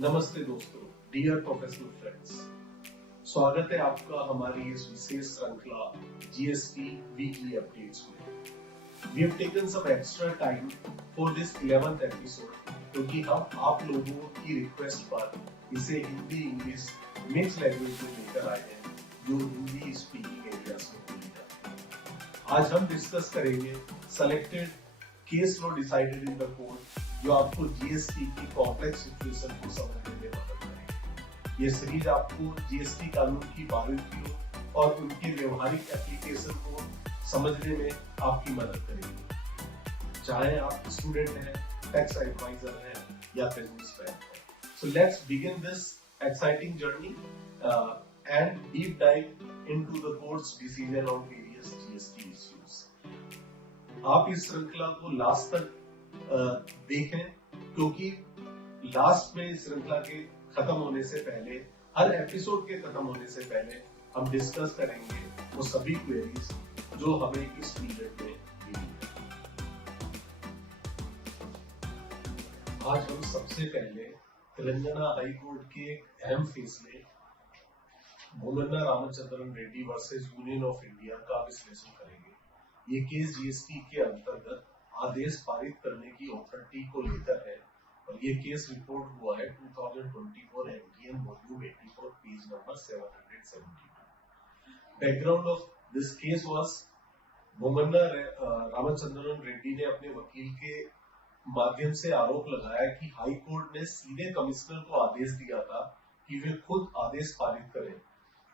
नमस्ते दोस्तों, dear professional friends. स्वागत है आपका हमारी इस विशेष श्रृंखला जीएसटी वीकली अपडेट्स में। We have taken some extra time for this 11th episode क्योंकि हम आप लोगों की रिक्वेस्ट पर इसे हिंदी इंग्लिश मिक्स लैंग्वेज में लेकर आए हैं जो हिंदी स्पीकिंग एरियाज में बोली जाती है। आज हम डिस्कस करेंगे selected case law decided in the court जो आपको जीएसटी की कॉम्प्लेक्स सिचुएशन को समझने में मदद करेगी। ये सीरीज आपको जीएसटी कानून की बारीकियों और उनके व्यवहारिक एप्लीकेशन को समझने में आपकी मदद करेगी, चाहे आप स्टूडेंट हैं, टैक्स एडवाइजर हैं या बिजनेसमैन हैं। So let's begin this exciting journey and deep dive into the courts decision on various GST issues. आप इस श्रृंखला को लास्ट तक देखें क्योंकि लास्ट में इस श्रृंखला के खत्म होने से पहले, हर एपिसोड के खत्म होने से पहले हम डिस्कस करेंगे वो सभी क्वेरीज जो हमें इस पीरियड में मिली है। आज हम सबसे पहले तेलंगाना हाई कोर्ट के एक अहम फैसले Bhumanna Ramachandran Reddy versus union of India का विश्लेषण करेंगे। ये केस जीएसटी के अंतर्गत आदेश पारित करने की अथॉरिटी को लेकर है और ये केस रिपोर्ट हुआ है 2024 MTN volume 84 page number 772। Background of this case was Bhumanna Ramachandran Reddy ने अपने वकील के माध्यम से आरोप लगाया कि हाई कोर्ट ने सीधे कमिश्नर को आदेश दिया था कि वे खुद आदेश पारित करें,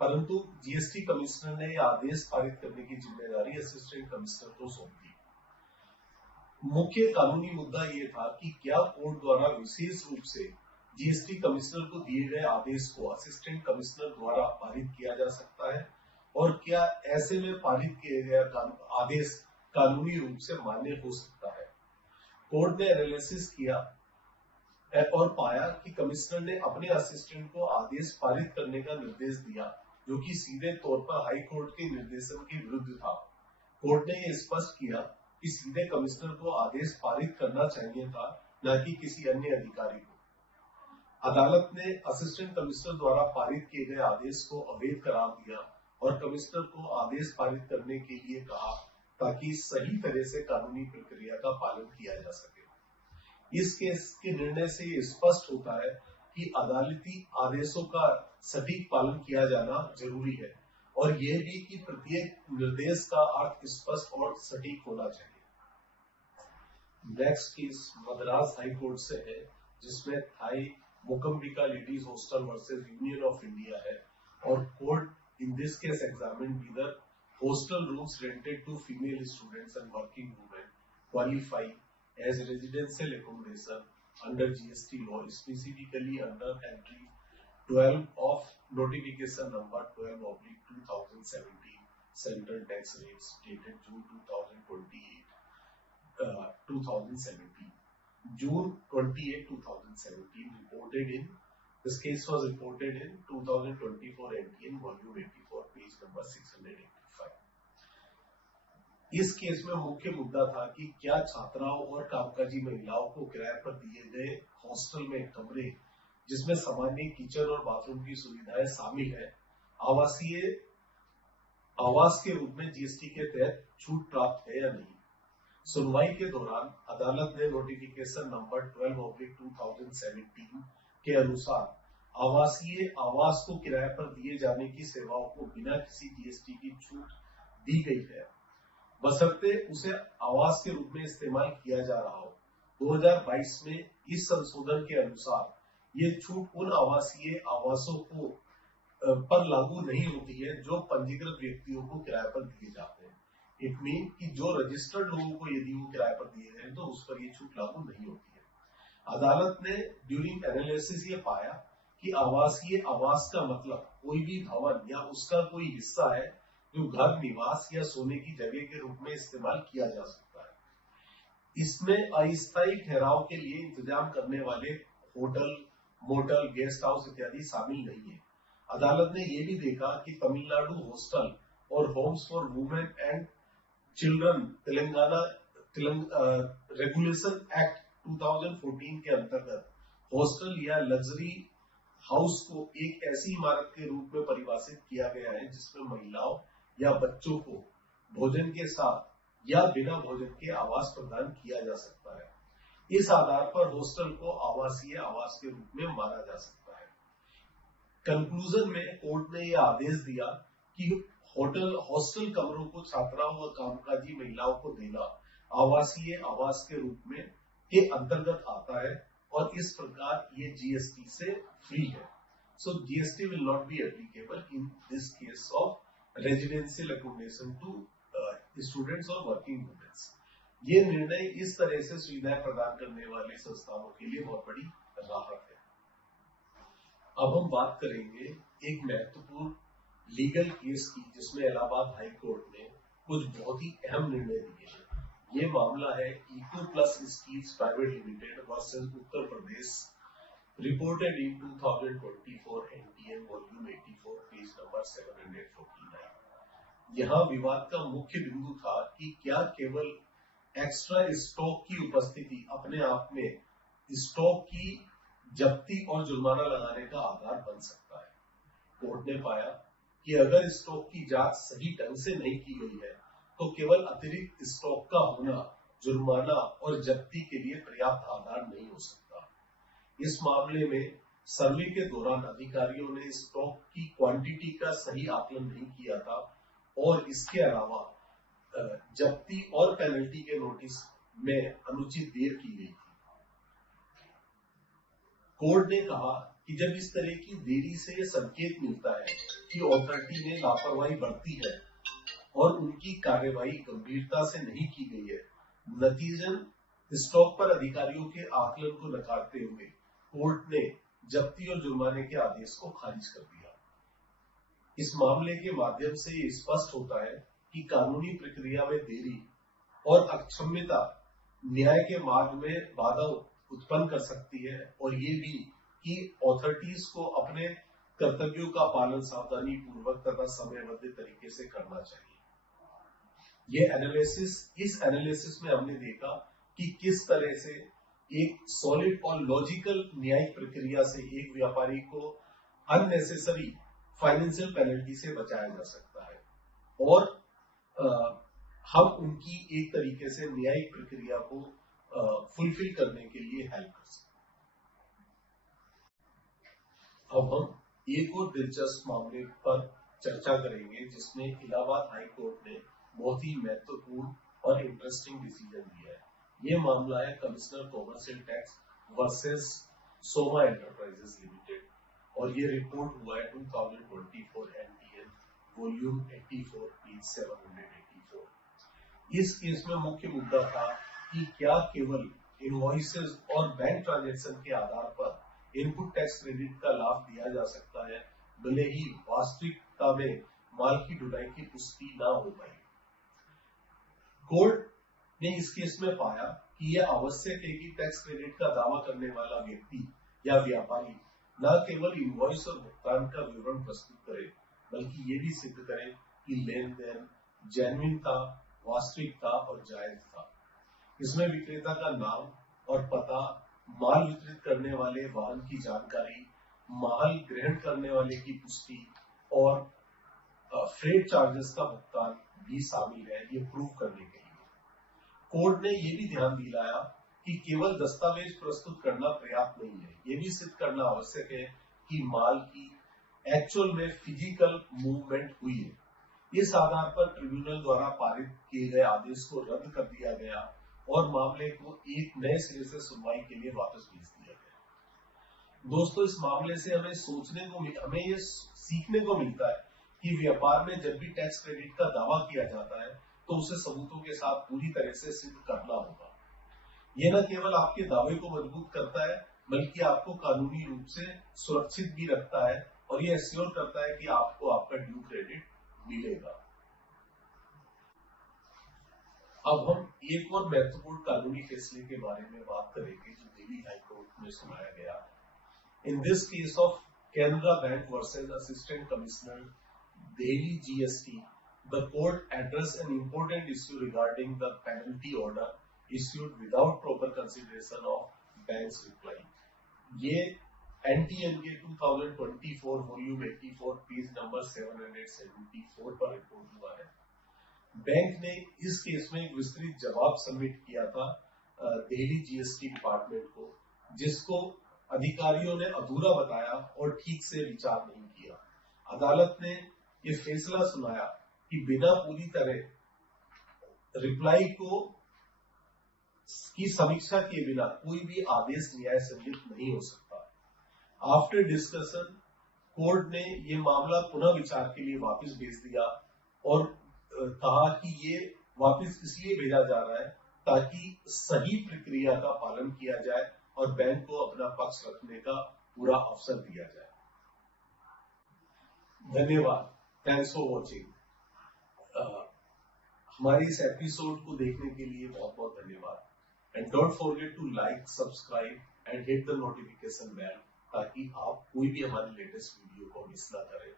परंतु जीएसटी कमिश्नर ने आदेश पारित करने की जिम्मेदारी असिस्टेंट कमिश्नर को सौंप दी। मुख्य कानूनी मुद्दा ये था कि क्या कोर्ट द्वारा विशेष रूप से जीएसटी कमिश्नर को दिए गए आदेश को असिस्टेंट कमिश्नर द्वारा पारित किया जा सकता है और क्या ऐसे में पारित किया गया आदेश कानूनी रूप से मान्य हो सकता है। कोर्ट ने एनालिसिस किया और पाया कि कमिश्नर ने अपने असिस्टेंट को आदेश पारित करने का निर्देश दिया जो कि सीधे तौर पर हाई कोर्ट के निर्देशन के विरुद्ध था। कोर्ट ने यह स्पष्ट किया कि सीधे कमिश्नर को आदेश पारित करना चाहिए था, न कि किसी अन्य अधिकारी को। अदालत ने असिस्टेंट कमिश्नर द्वारा पारित किए गए आदेश को अवैध करार दिया और कमिश्नर को आदेश पारित करने के लिए कहा ताकि सही तरह से कानूनी प्रक्रिया का पालन किया जा सके। इस केस के निर्णय से ये स्पष्ट होता है कि अदालती आदेशों का सटीक पालन किया जाना जरूरी है और यह भी कि प्रत्येक निर्देश का अर्थ स्पष्ट और सटीक होना चाहिए। Next case Madras high court से है जिसमें Thai Mookambika ladies hostel versus union of India है और court in this case examined whether hostel rooms rented to female students and working women qualify as residential accommodation under GST law, specifically under entry 12 of notification number 12/2017 central tax rates dated June 2017. June 28, 2017 reported in this case was reported in 2024 NTN volume 84 page number 685. इस case में मुख्य मुद्दा था कि क्या छात्राओं और कामकाजी महिलाओं को किराए पर दिए गए हॉस्टल में कमरे जिसमें सामान्य किचन और बाथरूम की सुविधाएं शामिल है आवास के रूप में जीएसटी के तहत छूट प्राप्त है या नहीं। सुनवाई के दौरान अदालत ने नोटिफिकेशन नंबर 12/2017 के अनुसार आवासीय आवास को किराए पर दिए जाने की सेवाओं को बिना किसी जीएसटी की छूट दी गई है, बशर्ते उसे आवास के रूप में इस्तेमाल किया जा रहा हो। 2022 में इस संशोधन के अनुसार ये छूट उन आवासीय आवासों को पर लागू नहीं होती है जो पंजीकृत व्यक्तियों को किराए पर दिए जाते हैं। इट मीन कि जो रजिस्टर्ड लोगों को यदि वो किराए पर दिए गए तो उस पर ये छूट लागू नहीं होती है। अदालत ने ड्यूरिंग एनालिसिस ये पाया कि आवासीय आवास का मतलब कोई भी भवन या उसका कोई हिस्सा है जो घर, निवास या सोने की जगह के रूप में इस्तेमाल किया जा सकता है। इसमें अस्थायी ठहराव के लिए इंतजाम करने वाले होटल, मोटल, गेस्ट हाउस इत्यादि शामिल नहीं है। अदालत ने यह भी देखा कि तमिलनाडु हॉस्टल और Holmes for women and children Telangana regulation act 2014 के अंतर्गत हॉस्टल या लग्जरी हाउस को एक ऐसी इमारत के रूप में परिभाषित किया गया है जिसमें महिलाओं या बच्चों को भोजन के साथ या बिना भोजन के आवास प्रदान किया जा सकता है। इस आधार पर हॉस्टल को आवासीय आवास के रूप में माना जा सकता है। कंक्लूजन में कोर्ट ने यह आदेश दिया कि हॉस्टल कमरों को छात्राओं व कामकाजी महिलाओं को देना आवासीय आवास के रूप में के अंतर्गत आता है और इस प्रकार ये जीएसटी से फ्री है। So GST will not be applicable in this case of residential accommodation to students और वर्किंग वुमेन्स। ये निर्णय इस तरह से सुविधाएं प्रदान करने वाले संस्थानों के लिए बहुत बड़ी राहत है। अब हम बात करेंगे एक महत्वपूर्ण लीगल केस की जिसमें इलाहाबाद हाई कोर्ट ने कुछ बहुत ही अहम निर्णय दिए हैं। ये मामला है eco plus steels private limited versus Uttar Pradesh, reported in 2024 NTN volume 84 page number 749। यहाँ विवाद का मुख्य बिंदु था कि क्या केवल एक्स्ट्रा स्टॉक की उपस्थिति अपने आप में स्टॉक की जब्ती और जुर्माना लगाने का आधार बन सकता है। कोर्ट ने पाया कि अगर स्टॉक की जांच सही ढंग से नहीं की गई है तो केवल अतिरिक्त स्टॉक का होना जुर्माना और जब्ती के लिए पर्याप्त आधार नहीं हो सकता। इस मामले में सर्वे के दौरान अधिकारियों ने स्टॉक की क्वांटिटी का सही आकलन नहीं किया था और इसके अलावा जब्ती और पेनल्टी के नोटिस में अनुचित देर की गई थी। कोर्ट ने कहा कि जब इस तरह की देरी से संकेत मिलता है कि अथॉरिटी ने लापरवाही बरती है और उनकी कार्यवाही गंभीरता से नहीं की गई है, नतीजन स्टॉक पर अधिकारियों के आकलन को नकारते हुए कोर्ट ने जब्ती और जुर्माने के आदेश को खारिज कर दिया। इस मामले के माध्यम से ये स्पष्ट होता है कि कानूनी प्रक्रिया में देरी और अक्षम्यता न्याय के मार्ग में बाधा उत्पन्न कर सकती है और ये भी कि अथॉरिटीज को अपने कर्तव्यों का पालन सावधानी पूर्वक तथा समयबद्ध तरीके से करना चाहिए। इस एनालिसिस में हमने देखा कि किस तरह से एक सॉलिड और लॉजिकल न्यायिक प्रक्रिया से एक व्यापारी को अननेसेसरी फाइनेंशियल पेनल्टी से बचाया जा सकता है और हम उनकी एक तरीके से न्यायिक प्रक्रिया को फुलफिल करने के लिए हेल्प कर सकते हैं। अब हम एक और दिलचस्प मामले पर चर्चा करेंगे जिसमें इलाहाबाद हाई कोर्ट ने बहुत ही महत्वपूर्ण और इंटरेस्टिंग डिसीजन दिया है। ये मामला है commissioner commercial tax versus Soma enterprises limited और ये रिपोर्ट हुआ है 2024 एनटीएन वॉल्यूम 84 पेज 784। इस केस में मुख्य मुद्दा था कि क्या केवल इनवॉइसेस और बैंक ट्रांजैक्शन के आधार पर इनपुट टैक्स क्रेडिट का लाभ दिया जा सकता है भले ही वास्तविकता में माल की ढुलाई की पुष्टि न हो पाई। कोर्ट ने इस केस में पाया कि यह आवश्यक है कि टैक्स क्रेडिट का दावा करने वाला व्यक्ति या व्यापारी न केवल इनवॉइस और भुगतान का विवरण प्रस्तुत करे बल्कि ये भी सिद्ध करे कि लेन देन जेन्युइन था, वास्तविक था और जायज था। इसमें विक्रेता का नाम और पता, माल वितरित करने वाले वाहन की जानकारी, माल ग्रहण करने वाले की पुष्टि और फ्रेट चार्जेस का भुगतान भी शामिल है ये प्रूव करने के लिए। कोर्ट ने ये भी ध्यान दिलाया कि केवल दस्तावेज प्रस्तुत करना पर्याप्त नहीं है, ये भी सिद्ध करना आवश्यक है कि माल की एक्चुअल में फिजिकल मूवमेंट हुई है। इस आधार पर ट्रिब्यूनल द्वारा पारित किए गए आदेश को रद्द कर दिया गया और मामले को एक नए सिरे से सुनवाई के लिए वापस भेज दिया गया। दोस्तों, इस मामले से हमें ये सीखने को मिलता है कि व्यापार में जब भी टैक्स क्रेडिट का दावा किया जाता है तो उसे सबूतों के साथ पूरी तरह से सिद्ध करना होगा। यह न केवल आपके दावे को मजबूत करता है बल्कि आपको कानूनी रूप से सुरक्षित भी रखता है और यह एश्योर करता है कि आपको आपका ड्यू क्रेडिट मिलेगा। अब हम एक और महत्वपूर्ण कानूनी फैसले के बारे में बात करेंगे जो दिल्ली हाई कोर्ट में सुनाया गया। इन this case of Canara bank versus assistant commissioner Delhi GST, the court addressed an important issue regarding the penalty order issued without proper consideration of bank's reply. ये NTNK 2024 वॉल्यूम 84 पेज नंबर 774 पर report हुआ है। Bank ने इस case में एक विस्तृत जवाब सबमिट किया था दिल्ली GST डिपार्टमेंट को, जिसको अधिकारियों ने अधूरा बताया और ठीक से विचार नहीं किया। अदालत ने ये फैसला सुनाया कि बिना पूरी तरह रिप्लाई की समीक्षा के बिना कोई भी आदेश न्याय संगत नहीं हो सकता। आफ्टर डिस्कशन कोर्ट ने ये मामला पुनः विचार के लिए वापस भेज दिया और कहा कि ये वापस इसलिए भेजा जा रहा है ताकि सही प्रक्रिया का पालन किया जाए और बैंक को अपना पक्ष रखने का पूरा अवसर दिया जाए। धन्यवाद। Thanks for watching. हमारे इस एपिसोड को देखने के लिए बहुत बहुत धन्यवाद। And don't forget to like, subscribe and hit the notification bell ताकि आप कोई भी हमारी लेटेस्ट वीडियो को मिस ना करें।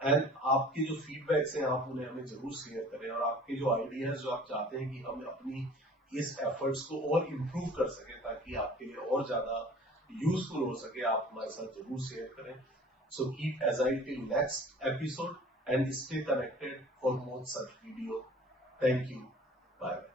एंड आपके जो फीडबैक्स हैं आप उन्हें हमें जरूर शेयर करें, और आपके जो आइडियाज जो आप चाहते हैं कि हम अपनी इस एफर्ट्स को और इम्प्रूव कर सके ताकि आपके लिए और ज्यादा यूजफुल हो सके, आप हमारे साथ जरूर शेयर करें। So keep agile till next episode and stay connected for more such video. Thank you. Bye.